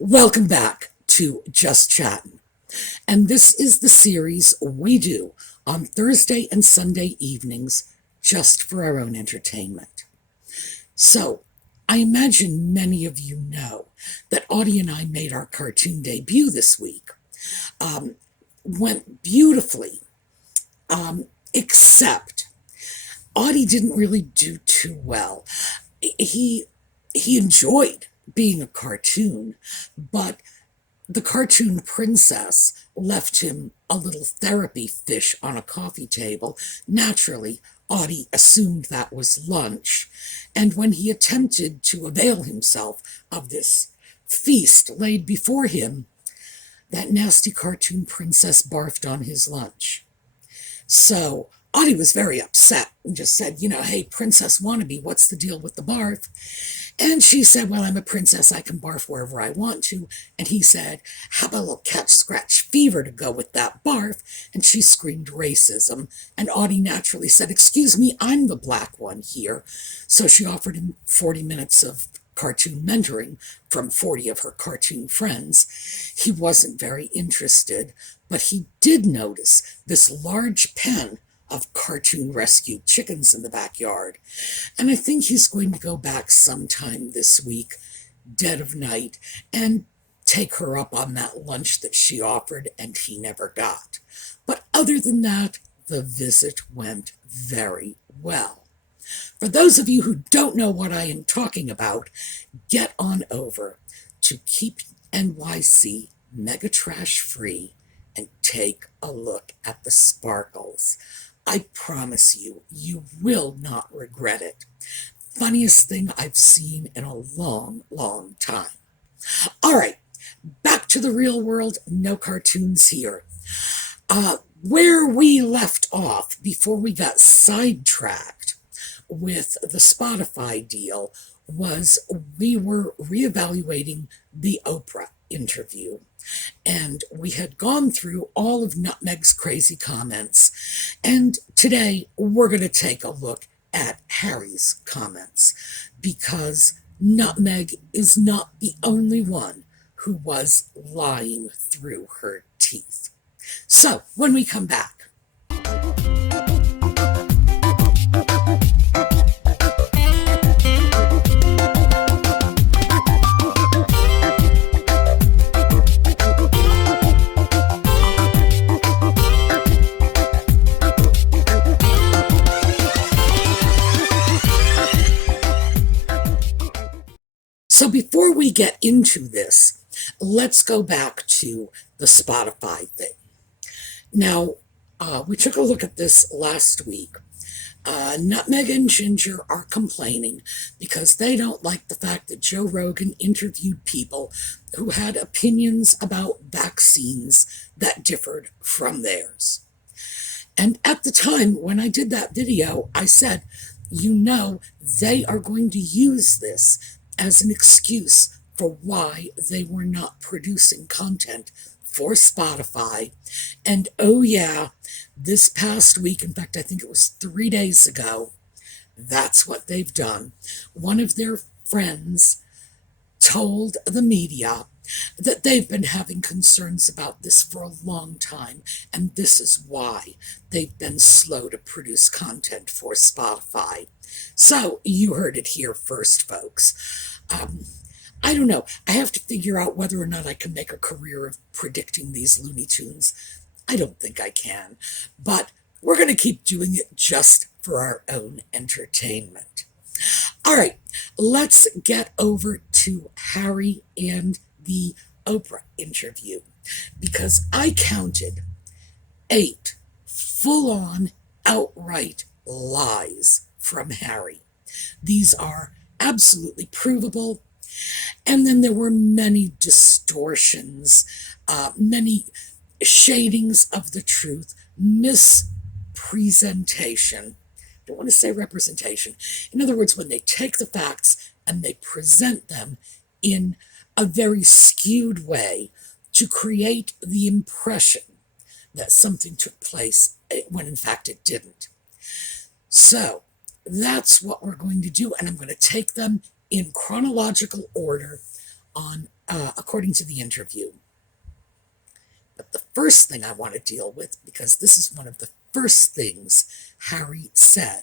Welcome back to Just Chattin'. And this is the series we do on Thursday and Sunday evenings just for our own entertainment. So, I imagine many of you know that Audie and I made our cartoon debut this week. Went beautifully, except Audie didn't really do too well. He enjoyed being a cartoon, but the cartoon princess left him a little therapy fish on a coffee table. Naturally, Audie assumed that was lunch, and when he attempted to avail himself of this feast laid before him, that nasty cartoon princess barfed on his lunch. So Audie was very upset and just said, hey, princess wannabe, what's the deal with the barf? And she said, well, I'm a princess. I can barf wherever I want to. And he said, how about a little catch scratch fever to go with that barf? And she screamed racism. And Audie naturally said, excuse me, I'm the black one here. So she offered him 40 minutes of cartoon mentoring from 40 of her cartoon friends. He wasn't very interested, but he did notice this large pen of cartoon rescued chickens in the backyard. And I think he's going to go back sometime this week, dead of night, and take her up on that lunch that she offered and he never got. But other than that, the visit went very well. For those of you who don't know what I am talking about, get on over to Keep NYC Mega Trash Free and take a look at the sparkles. I promise you, you will not regret it. Funniest thing I've seen in a long, long time. All right, back to the real world. No cartoons here. Where we left off before we got sidetracked with the Spotify deal was we were reevaluating the Oprah interview. And we had gone through all of Nutmeg's crazy comments. And today we're going to take a look at Harry's comments, because Nutmeg is not the only one who was lying through her teeth. So when we come back, So before we get into this, let's go back to the Spotify thing. Now, we took a look at this last week. Nutmeg and Ginger are complaining because they don't like the fact that Joe Rogan interviewed people who had opinions about vaccines that differed from theirs. And at the time when I did that video, I said, they are going to use this as an excuse for why they were not producing content for Spotify. And oh yeah, this past week, in fact, I think it was 3 days ago, that's what they've done. One of their friends told the media that they've been having concerns about this for a long time, and this is why they've been slow to produce content for Spotify. So you heard it here first, folks. I don't know. I have to figure out whether or not I can make a career of predicting these Looney Tunes. I don't think I can, but we're going to keep doing it just for our own entertainment. All right, let's get over to Harry and the Oprah interview, because I counted 8 full-on, outright lies from Harry. These are absolutely provable. And then there were many distortions, many shadings of the truth, mispresentation. I don't want to say representation. In other words, when they take the facts and they present them in a very skewed way to create the impression that something took place when in fact it didn't. So that's what we're going to do, and I'm going to take them in chronological order on according to the interview. But the first thing I want to deal with, because this is one of the first things Harry said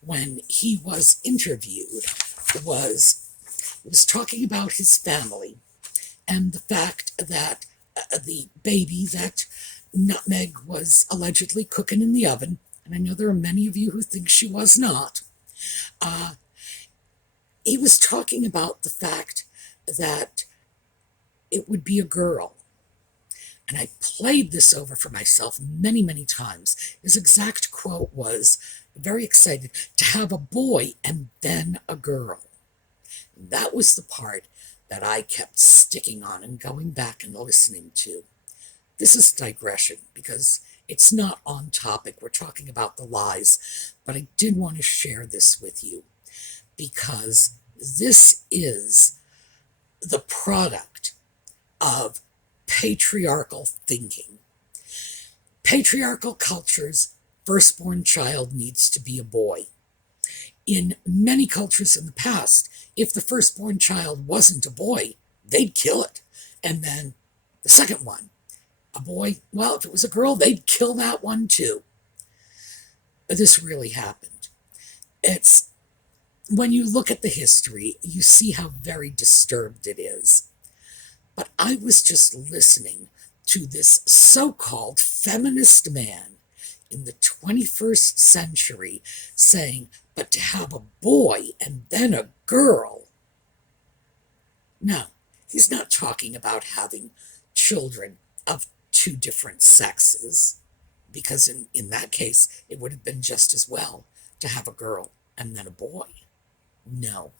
when he was interviewed, was talking about his family and the fact that the baby that Nutmeg was allegedly cooking in the oven, and I know there are many of you who think she was not, he was talking about the fact that it would be a girl. And I played this over for myself many, many times. His exact quote was, very excited to have a boy and then a girl. And that was the part that I kept sticking on and going back and listening to. This is digression because it's not on topic. We're talking about the lies, but I did want to share this with you because this is the product of patriarchal thinking. Patriarchal cultures, firstborn child needs to be a boy. In many cultures in the past, if the firstborn child wasn't a boy, they'd kill it. And then the second one, a boy, well, if it was a girl, they'd kill that one too. This really happened. It's, when you look at the history, you see how very disturbed it is. But I was just listening to this so-called feminist man in the 21st century saying, but to have a boy and then a girl. No, he's not talking about having children of two different sexes, because in that case, it would have been just as well to have a girl and then a boy. No,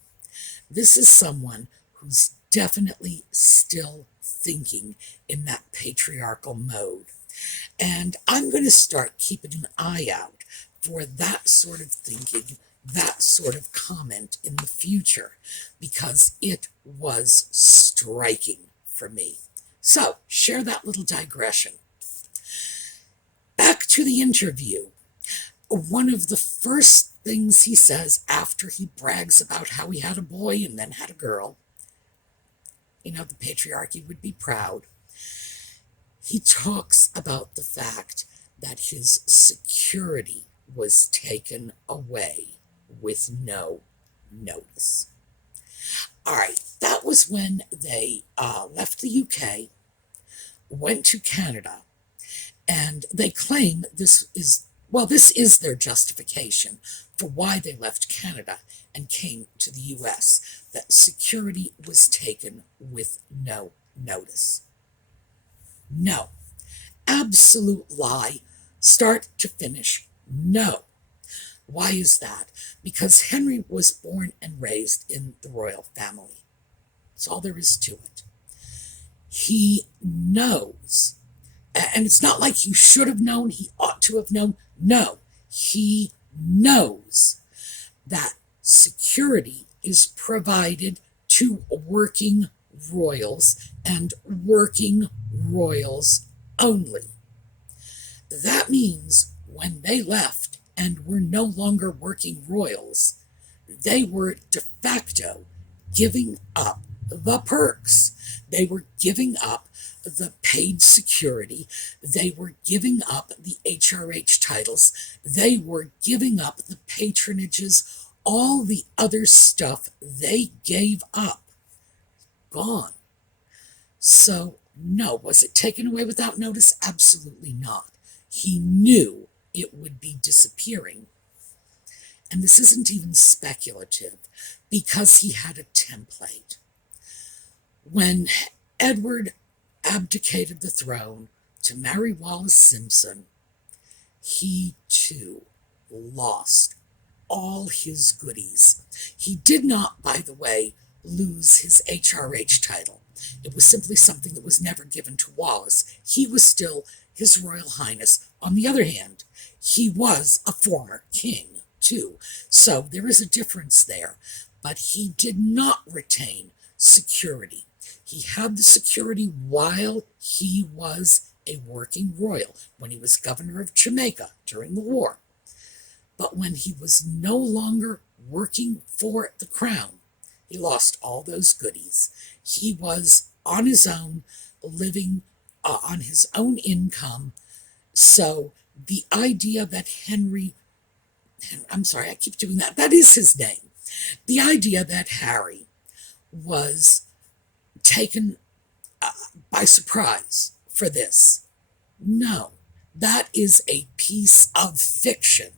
this is someone who's definitely still thinking in that patriarchal mode. And I'm going to start keeping an eye out for that sort of thinking, that sort of comment in the future, because it was striking for me. So, share that little digression. Back to the interview. One of the first things he says after he brags about how he had a boy and then had a girl, you know, the patriarchy would be proud. He talks about the fact that his security was taken away with no notice. All right, that was when they left the UK, went to Canada, and they claim this is their justification for why they left Canada and came to the US, that security was taken with no notice. No. Absolute lie, start to finish, no. Why is that? Because Henry was born and raised in the royal family. That's all there is to it. He knows, and it's not like you should have known, he ought to have known. No, he knows that security is provided to working royals and working royals only. That means when they left and were no longer working royals, they were de facto giving up the perks. They were giving up the paid security. They were giving up the HRH titles. They were giving up the patronages, all the other stuff they gave up. Gone. So, no, was it taken away without notice? Absolutely not. He knew it would be disappearing. And this isn't even speculative, because he had a template. When Edward abdicated the throne to marry Wallis Simpson, he too lost all his goodies. He did not, by the way, lose his HRH title. It was simply something that was never given to Wallis. He was still His Royal Highness. On the other hand, he was a former king, too. So there is a difference there. But he did not retain security. He had the security while he was a working royal, when he was governor of Jamaica during the war. But when he was no longer working for the crown, he lost all those goodies. He was on his own, living on his own income. So the idea that I'm sorry, I keep doing that. That is his name. The idea that Harry was taken by surprise for this. No, that is a piece of fiction.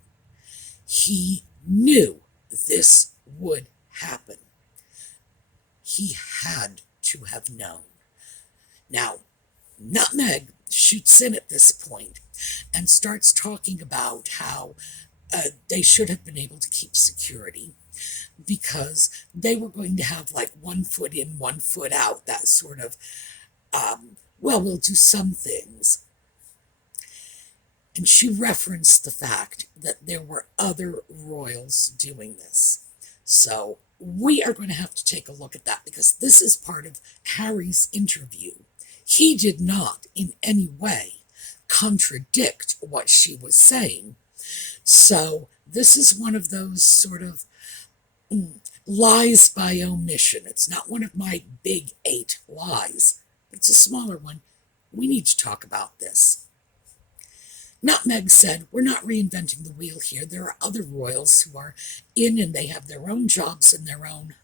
He knew this would happen. He had to have known. Now, Nutmeg shoots in at this point and starts talking about how they should have been able to keep security because they were going to have like 1 foot in, 1 foot out, that sort of, well, we'll do some things. And she referenced the fact that there were other royals doing this. So we are going to have to take a look at that because this is part of Harry's interview. He did not in any way contradict what she was saying. So this is one of those sort of lies by omission. It's not one of my big 8 lies. It's a smaller one. We need to talk about this. Nutmeg said, we're not reinventing the wheel here. There are other royals who are in and they have their own jobs and their own.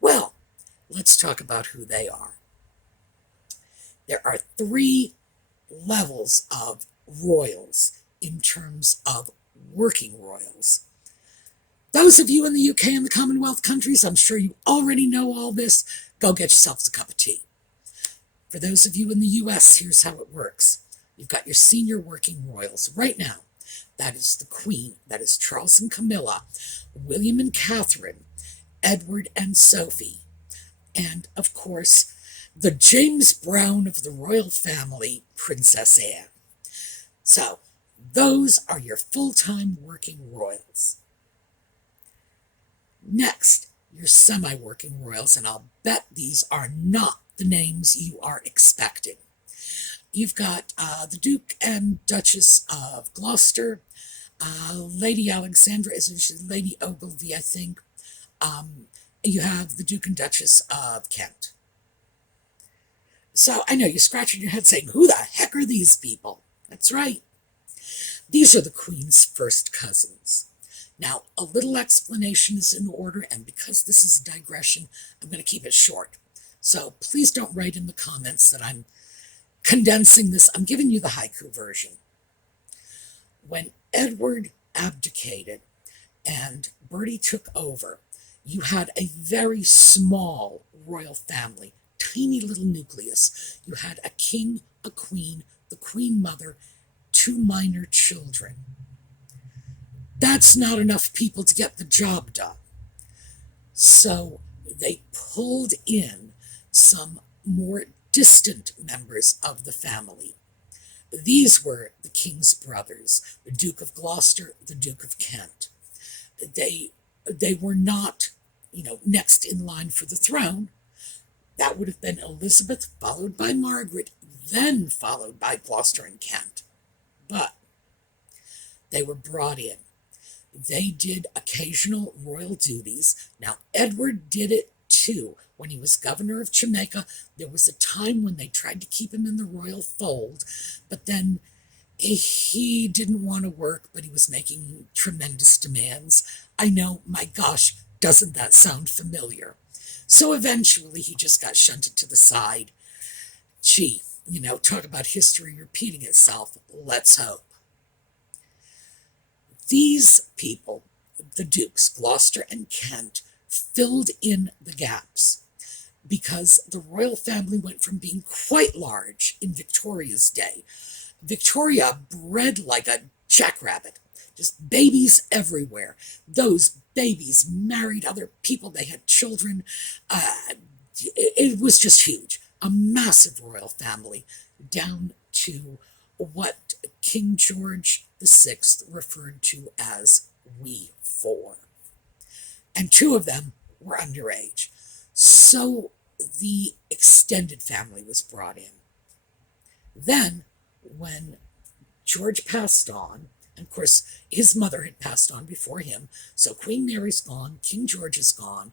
Well, let's talk about who they are. There are 3 levels of royals in terms of working royals. Those of you in the UK and the Commonwealth countries, I'm sure you already know all this. Go get yourselves a cup of tea. For those of you in the US, here's how it works. You've got your senior working royals right now. That is the Queen. That is Charles and Camilla, William and Catherine, Edward and Sophie, and, of course, the James Brown of the royal family, Princess Anne. So, those are your full-time working royals. Next, your semi-working royals, and I'll bet these are not the names you are expecting. You've got the Duke and Duchess of Gloucester, Lady Alexandra, is Lady Ogilvy, I think. You have the Duke and Duchess of Kent. So I know you're scratching your head saying, who the heck are these people? That's right. These are the Queen's first cousins. Now, a little explanation is in order, and because this is a digression, I'm going to keep it short. So please don't write in the comments that I'm condensing this. I'm giving you the haiku version. When Edward abdicated and Bertie took over, you had a very small royal family, tiny little nucleus. You had a king, a queen, the queen mother, 2 minor children. That's not enough people to get the job done. So they pulled in some more distant members of the family. These were the king's brothers, the Duke of Gloucester, the Duke of Kent. They were not, next in line for the throne. That would have been Elizabeth, followed by Margaret, then followed by Gloucester and Kent. But they were brought in. They did occasional royal duties. Now, Edward did it too. When he was governor of Jamaica, there was a time when they tried to keep him in the royal fold, but then he didn't want to work, but he was making tremendous demands. I know, my gosh, doesn't that sound familiar? So eventually he just got shunted to the side. Gee, talk about history repeating itself. Let's hope. These people, the Dukes, Gloucester and Kent, filled in the gaps because the royal family went from being quite large in Victoria's day. Victoria bred like a jackrabbit, just babies everywhere. Those babies married other people, they had children. It was just huge. A massive royal family, down to what King George VI referred to as we 4. And 2 of them were underage. So the extended family was brought in. Then, when George passed on, and of course his mother had passed on before him, so Queen Mary's gone, King George is gone,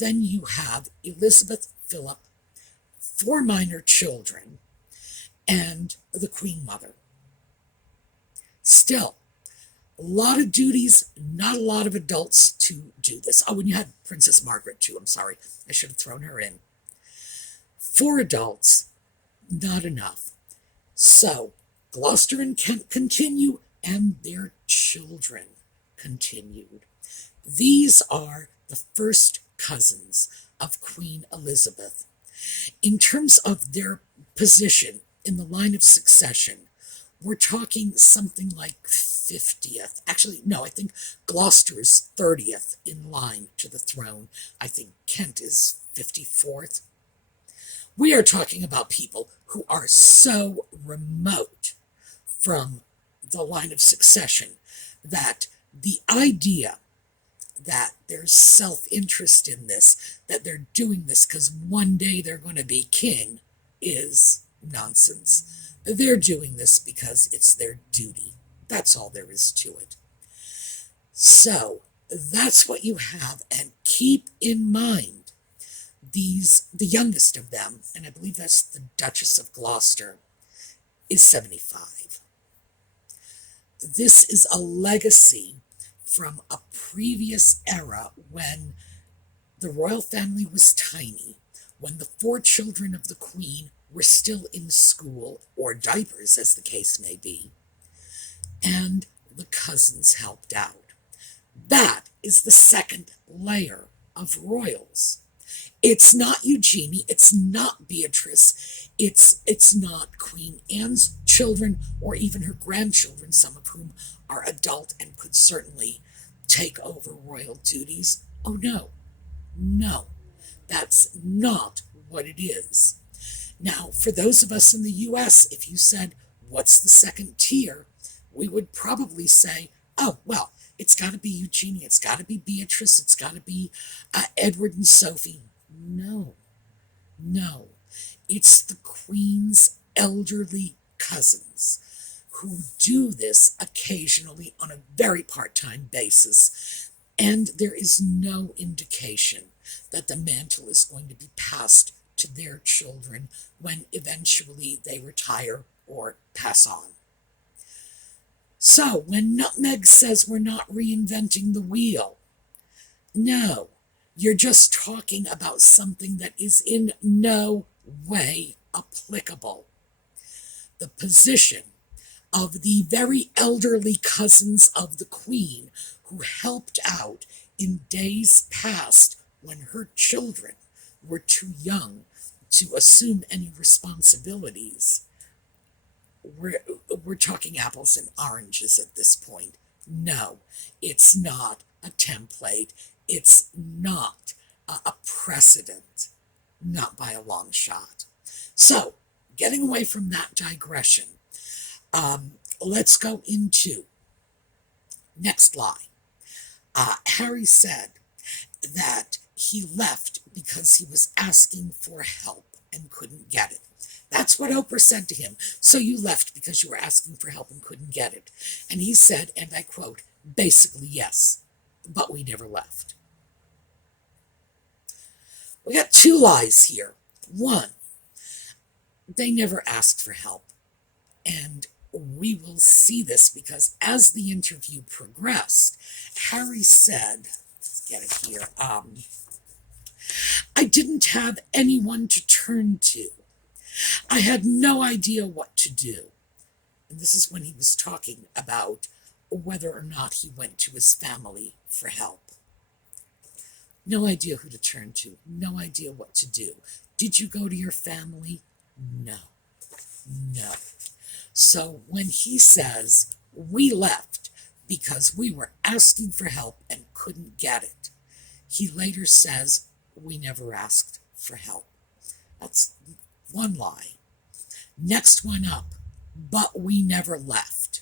then you have Elizabeth, Philip, 4 minor children, and the Queen Mother. Still, a lot of duties, not a lot of adults to do this. Oh, and you had Princess Margaret too, I'm sorry. I should have thrown her in. 4 adults, not enough. So, Gloucester and Kent continue, and their children continued. These are the first cousins of Queen Elizabeth. In terms of their position in the line of succession, we're talking something like 50th. Actually, no, I think Gloucester is 30th in line to the throne. I think Kent is 54th. We are talking about people who are so remote from the line of succession that the idea that there's self-interest in this, that they're doing this because one day they're going to be king, is nonsense. They're doing this because it's their duty. That's all there is to it. So that's what you have, and keep in mind the youngest of them, and I believe that's the Duchess of Gloucester, is 75. This is a legacy from a previous era when the royal family was tiny, when the 4 children of the Queen were still in school, or diapers as the case may be, and the cousins helped out. That is the second layer of royals. It's not Eugenie, it's not Beatrice, it's not Queen Anne's children or even her grandchildren, some of whom are adult and could certainly take over royal duties. Oh no, no, that's not what it is. Now, for those of us in the US, if you said, what's the second tier? We would probably say, oh, well, it's got to be Eugenie, it's got to be Beatrice, it's got to be Edward and Sophie. No, no. It's the Queen's elderly cousins who do this occasionally on a very part-time basis, and there is no indication that the mantle is going to be passed to their children when eventually they retire or pass on. So, when Nutmeg says we're not reinventing the wheel, no, you're just talking about something that is in no way applicable. The position of the very elderly cousins of the Queen who helped out in days past when her children were too young to assume any responsibilities. We're talking apples and oranges at this point. No, it's not a template. It's not a precedent, not by a long shot. So, getting away from that digression, let's go into next line. Harry said that he left because he was asking for help and couldn't get it. That's what Oprah said to him. So you left because you were asking for help and couldn't get it. And he said, and I quote, basically yes, but we never left. We got 2 lies here. 1, they never asked for help. And we will see this because as the interview progressed, Harry said, let's get it here, I didn't have anyone to turn to. I had no idea what to do. And this is when he was talking about whether or not he went to his family for help. No idea who to turn to. No idea what to do. Did you go to your family? No. No. So when he says, we left because we were asking for help and couldn't get it, he later says, we never asked for help. That's 1 lie. Next one up, but we never left.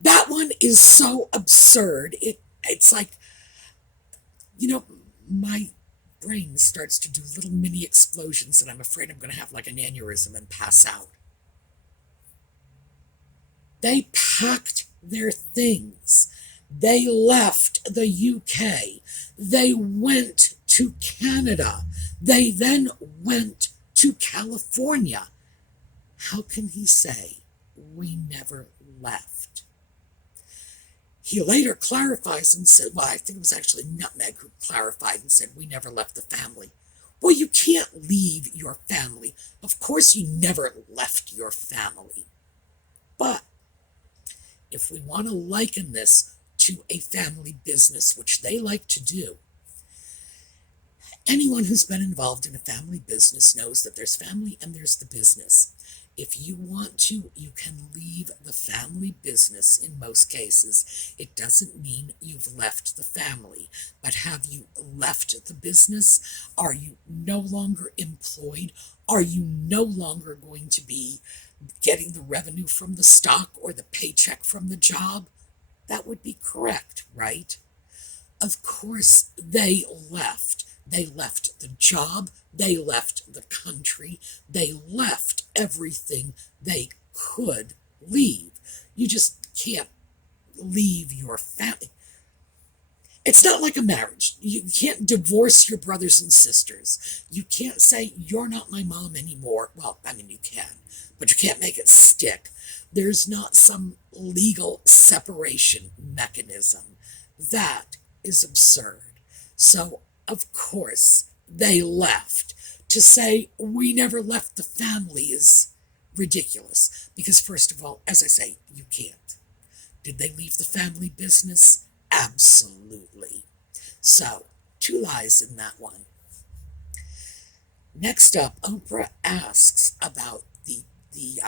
That one is so absurd. It's like, my brain starts to do little mini explosions and I'm afraid I'm going to have like an aneurysm and pass out. They packed their things. They left the UK. They went to Canada. They then went to California. How can he say, we never left? He later clarifies and said, well, I think it was actually Nutmeg who clarified and said, we never left the family. Well, you can't leave your family. Of course you never left your family. But if we want to liken this to a family business, which they like to do, anyone who's been involved in a family business knows that there's family and there's the business. If you want to, you can leave the family business in most cases. It doesn't mean you've left the family, but have you left the business? Are you no longer employed? Are you no longer going to be getting the revenue from the stock or the paycheck from the job? That would be correct, right? Of course, they left. They left the job, they left the country, they left everything they could leave. You just can't leave your family. It's not like a marriage. You can't divorce your brothers and sisters. You can't say, you're not my mom anymore. Well, I mean, you can, but you can't make it stick. There's not some legal separation mechanism. That is absurd. So, of course, they left. To say we never left the family is ridiculous. Because first of all, as I say, you can't. Did they leave the family business? Absolutely. So, 2 lies in that one. Next up, Oprah asks about the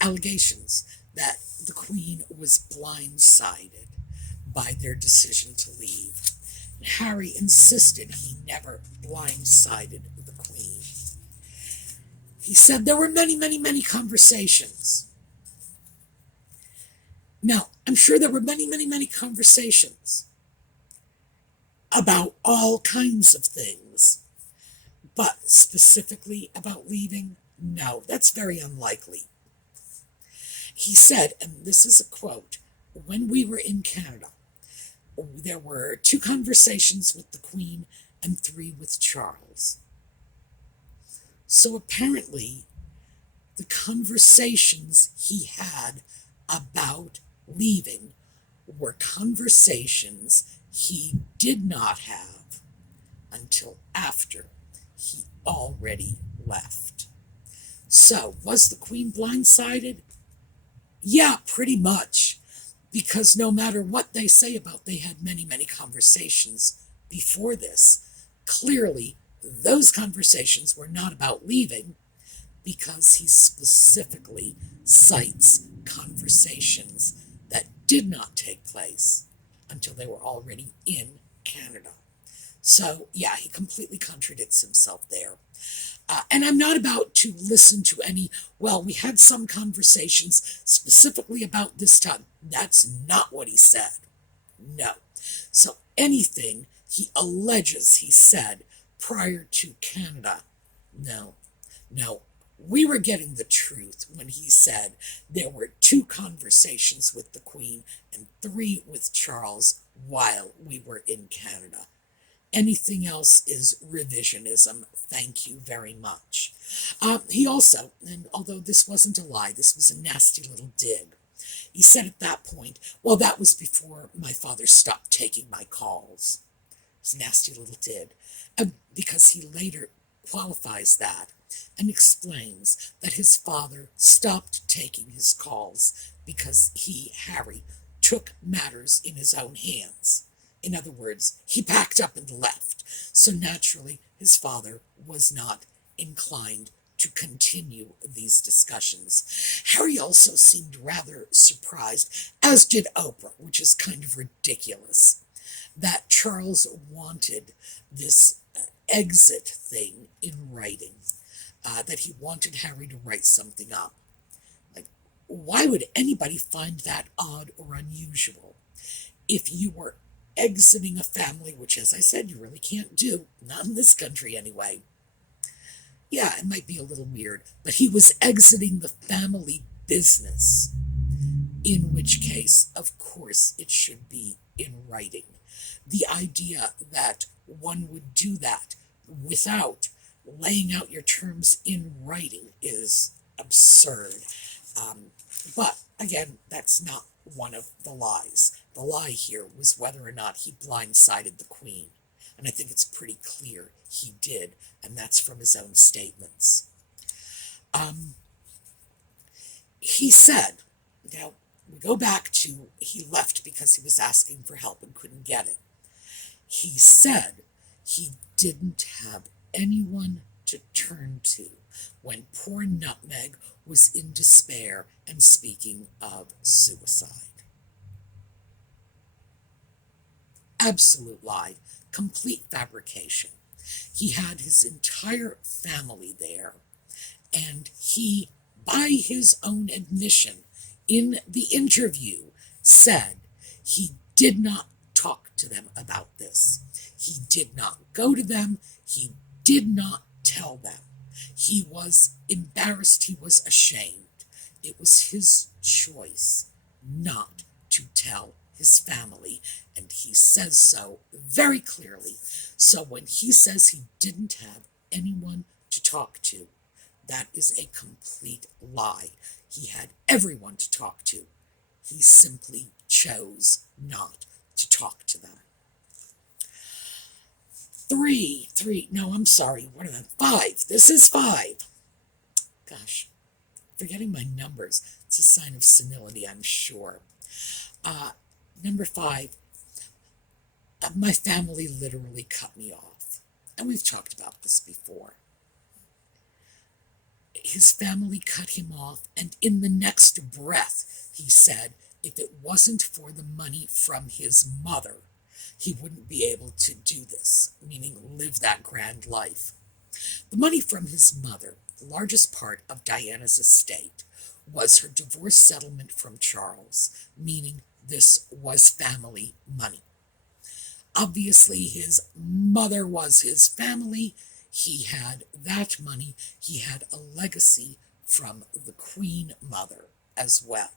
allegations that the Queen was blindsided by their decision to leave. Harry insisted he never blindsided the Queen. He said there were many, many, many conversations. Now, I'm sure there were many, many, many conversations about all kinds of things, but specifically about leaving, no, that's very unlikely. He said, and this is a quote, when we were in Canada, there were 2 conversations with the Queen and 3 with Charles. So apparently, the conversations he had about leaving were conversations he did not have until after he already left. So, was the Queen blindsided? Yeah, pretty much. Because no matter what they say about they had many, many conversations before this, clearly those conversations were not about leaving, because he specifically cites conversations that did not take place until they were already in Canada. So, yeah, he completely contradicts himself there. And I'm not about to listen to any, well, we had some conversations specifically about this time. That's not what he said. No. So anything he alleges he said prior to Canada, no. We were getting the truth when he said there were 2 conversations with the Queen and 3 with Charles while we were in Canada. Anything else is revisionism. Thank you very much. He also, and although this wasn't a lie, this was a nasty little dig. He said at that point, well, that was before my father stopped taking my calls. It's a nasty little dig. Because he later qualifies that and explains that his father stopped taking his calls because he, Harry, took matters in his own hands. In other words, he packed up and left. So naturally, his father was not inclined to continue these discussions. Harry also seemed rather surprised, as did Oprah, which is kind of ridiculous, that Charles wanted this exit thing in writing, that he wanted Harry to write something up. Like, why would anybody find that odd or unusual? If you were exiting a family, which, as I said, you really can't do, not in this country anyway. Yeah, it might be a little weird, but he was exiting the family business, in which case, of course, it should be in writing. The idea that one would do that without laying out your terms in writing is absurd. But again, that's not one of the lies. The lie here was whether or not he blindsided the Queen. And I think it's pretty clear he did, and that's from his own statements. He said, now we go back to he left because he was asking for help and couldn't get it. He said he didn't have anyone to turn to when poor Nutmeg was in despair and speaking of suicide. Absolute lie, complete fabrication. He had his entire family there, and he, by his own admission in the interview, said he did not talk to them about this. He did not go to them. He did not tell them. He was embarrassed. He was ashamed. It was his choice not to tell his family, and he says so very clearly. So when he says he didn't have anyone to talk to, that is a complete lie. He had everyone to talk to. He simply chose not to talk to them. Five. This is 5. Gosh, forgetting my numbers. It's a sign of senility, I'm sure. Number 5, my family literally cut me off. And we've talked about this before. His family cut him off, and in the next breath, he said if it wasn't for the money from his mother, he wouldn't be able to do this, meaning live that grand life. The money from his mother, the largest part of Diana's estate, was her divorce settlement from Charles, meaning this was family money. Obviously, his mother was his family. He had that money. He had a legacy from the Queen Mother as well.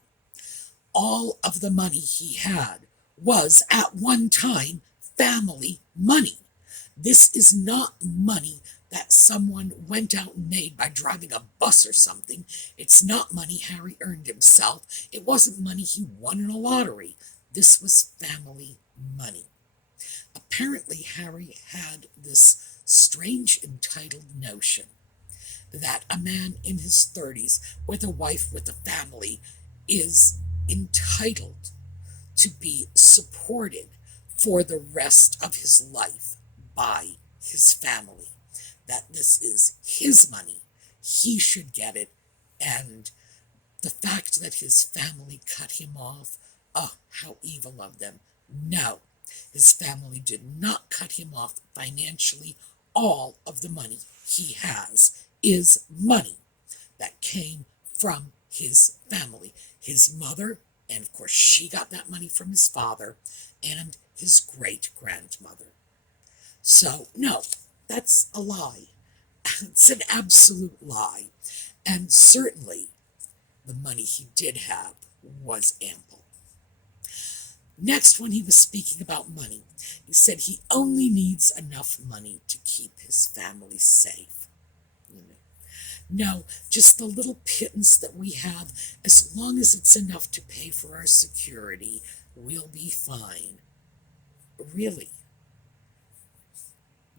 All of the money he had was at one time family money. This is not money that someone went out and made by driving a bus or something. It's not money Harry earned himself. It wasn't money he won in a lottery. This was family money. Apparently, Harry had this strange entitled notion that a man in his 30s with a wife with a family is entitled to be supported for the rest of his life by his family, that this is his money, he should get it, and the fact that his family cut him off, oh, how evil of them. No, his family did not cut him off financially. All of the money he has is money that came from his family. His mother, and of course she got that money from his father, and his great-grandmother. So, no, that's a lie. It's an absolute lie. And certainly the money he did have was ample. Next, when he was speaking about money, he said he only needs enough money to keep his family safe. No, just the little pittance that we have, as long as it's enough to pay for our security, we'll be fine. Really?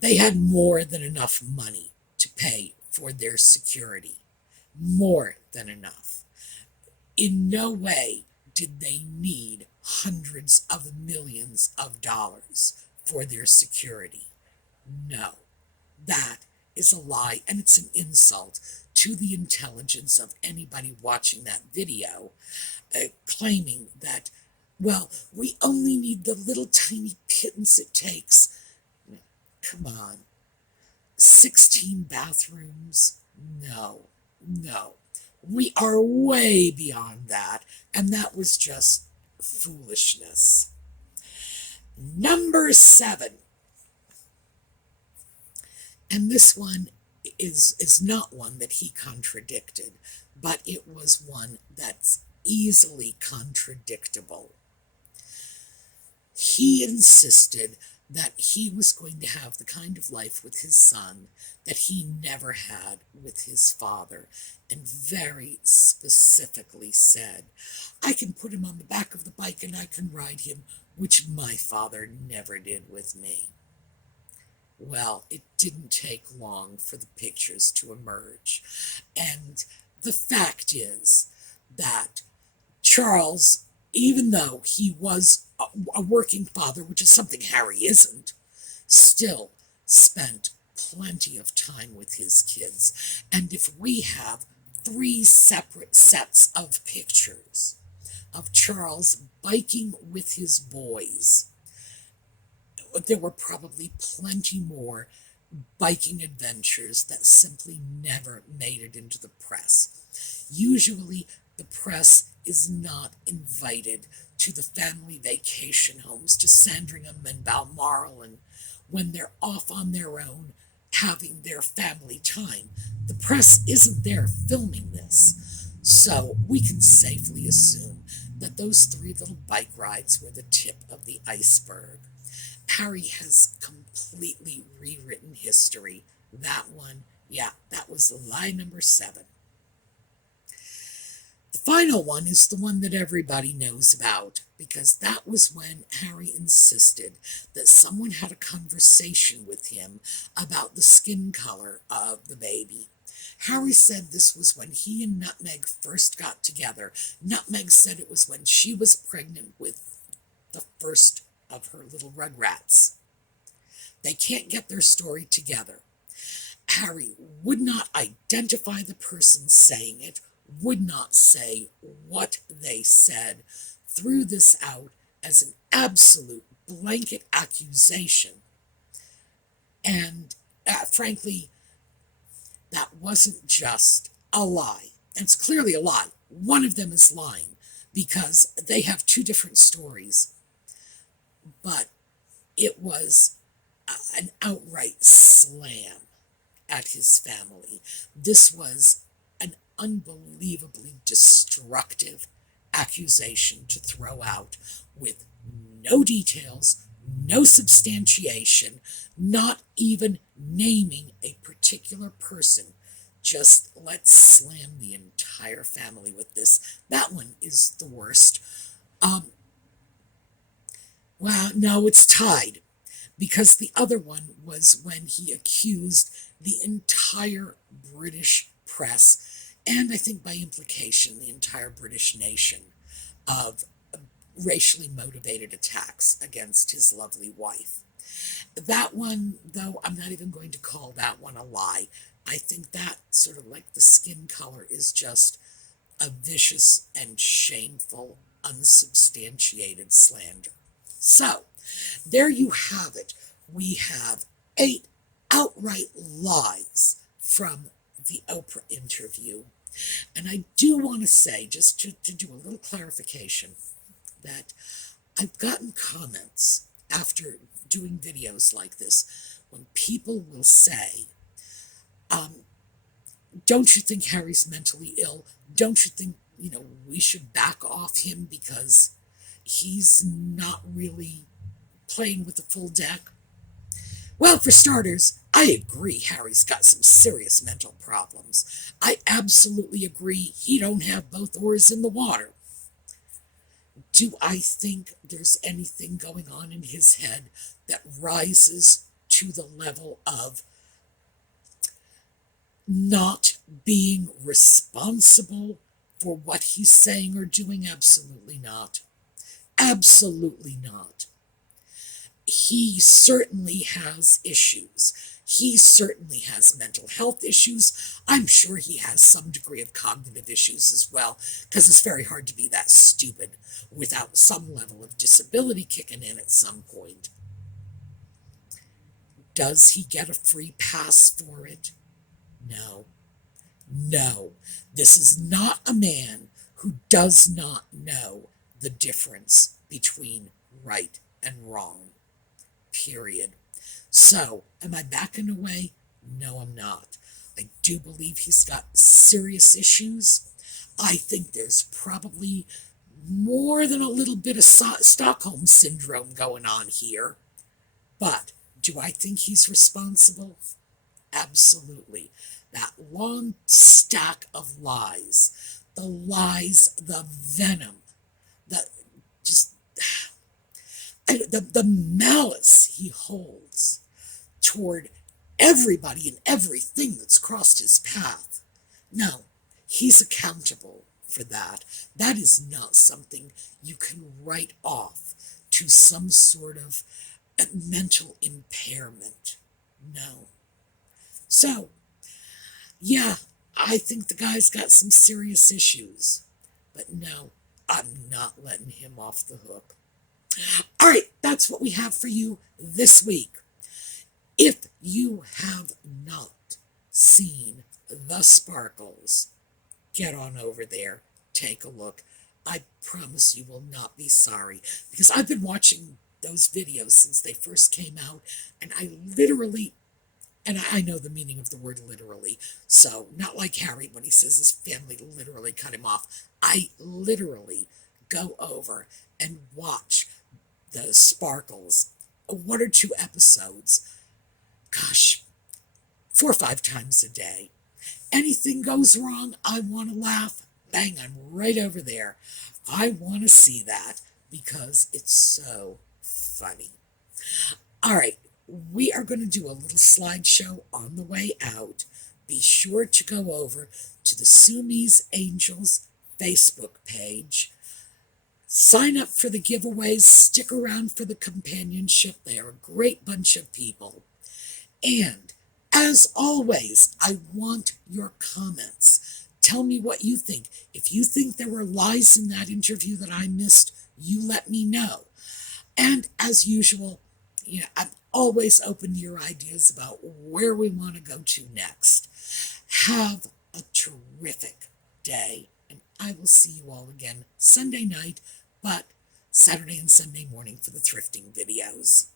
They had more than enough money to pay for their security. More than enough. In no way did they need hundreds of millions of dollars for their security. No, that is a lie, and it's an insult to the intelligence of anybody watching that video, claiming that, well, we only need the little tiny pittance it takes. Come on. 16 bathrooms? No. We are way beyond that, and that was just foolishness. Number 7. And this one is not one that he contradicted, but it was one that's easily contradictable. He insisted that he was going to have the kind of life with his son that he never had with his father, and very specifically said, I can put him on the back of the bike and I can ride him, which my father never did with me. Well, it didn't take long for the pictures to emerge, and the fact is that Charles, even though he was a working father, which is something Harry isn't, still spent plenty of time with his kids. And if we have 3 separate sets of pictures of Charles biking with his boys, there were probably plenty more biking adventures that simply never made it into the press. Usually, the press is not invited to the family vacation homes, to Sandringham and Balmoral, and when they're off on their own having their family time. The press isn't there filming this. So we can safely assume that those 3 little bike rides were the tip of the iceberg. Harry has completely rewritten history. That one, yeah, that was lie number 7. The final one is the one that everybody knows about, because that was when Harry insisted that someone had a conversation with him about the skin color of the baby. Harry said this was when he and Nutmeg first got together. Nutmeg said it was when she was pregnant with the first of her little rugrats. They can't get their story together. Harry would not identify the person saying it, would not say what they said, threw this out as an absolute blanket accusation. And frankly, that wasn't just a lie. And it's clearly a lie. One of them is lying because they have 2 different stories. But it was an outright slam at his family. This was an unbelievably destructive accusation to throw out with no details, no substantiation, not even naming a particular person. Just let's slam the entire family with this. That one is the worst. Well, no, it's tied, because the other one was when he accused the entire British press, and I think by implication the entire British nation, of racially motivated attacks against his lovely wife. That one, though, I'm not even going to call that one a lie. I think that, sort of like the skin color, is just a vicious and shameful, unsubstantiated slander. So, there you have it. We have 8 outright lies from the Oprah interview. And I do want to say, just to do a little clarification, that I've gotten comments after doing videos like this when people will say, don't you think Harry's mentally ill? Don't you think, we should back off him because he's not really playing with the full deck? Well, for starters, I agree Harry's got some serious mental problems. I absolutely agree he don't have both oars in the water. Do I think there's anything going on in his head that rises to the level of not being responsible for what he's saying or doing? Absolutely not. Absolutely not. He certainly has issues. He certainly has mental health issues. I'm sure he has some degree of cognitive issues as well, because it's very hard to be that stupid without some level of disability kicking in at some point. Does he get a free pass for it? No. No. This is not a man who does not know the difference between right and wrong. Period. So, am I backing away? No, I'm not. I do believe he's got serious issues. I think there's probably more than a little bit of Stockholm syndrome going on here. But do I think he's responsible? Absolutely. That long stack of lies, the venom, the just the malice he holds toward everybody and everything that's crossed his path. No, he's accountable for that. That is not something you can write off to some sort of mental impairment. No. So, yeah, I think the guy's got some serious issues. But no, I'm not letting him off the hook. All right, that's what we have for you this week. If you have not seen The Sparkles, get on over there, take a look. I promise you will not be sorry, because I've been watching those videos since they first came out, and I know the meaning of the word literally, so not like Harry when he says his family literally cut him off. I literally go over and watch The Sparkles, 1 or 2 episodes, gosh, 4 or 5 times a day. Anything goes wrong, I want to laugh, bang, I'm right over there. I want to see that because it's so funny. All right, we are going to do a little slideshow on the way out. Be sure to go over to the SueMe's Angels Facebook page. Sign up for the giveaways. Stick around for the companionship. They are a great bunch of people. And as always, I want your comments. Tell me what you think. If you think there were lies in that interview that I missed, you let me know. And as usual, I'm always open to your ideas about where we want to go to next. Have a terrific day, and I will see you all again Sunday night, but Saturday and Sunday morning for the thrifting videos.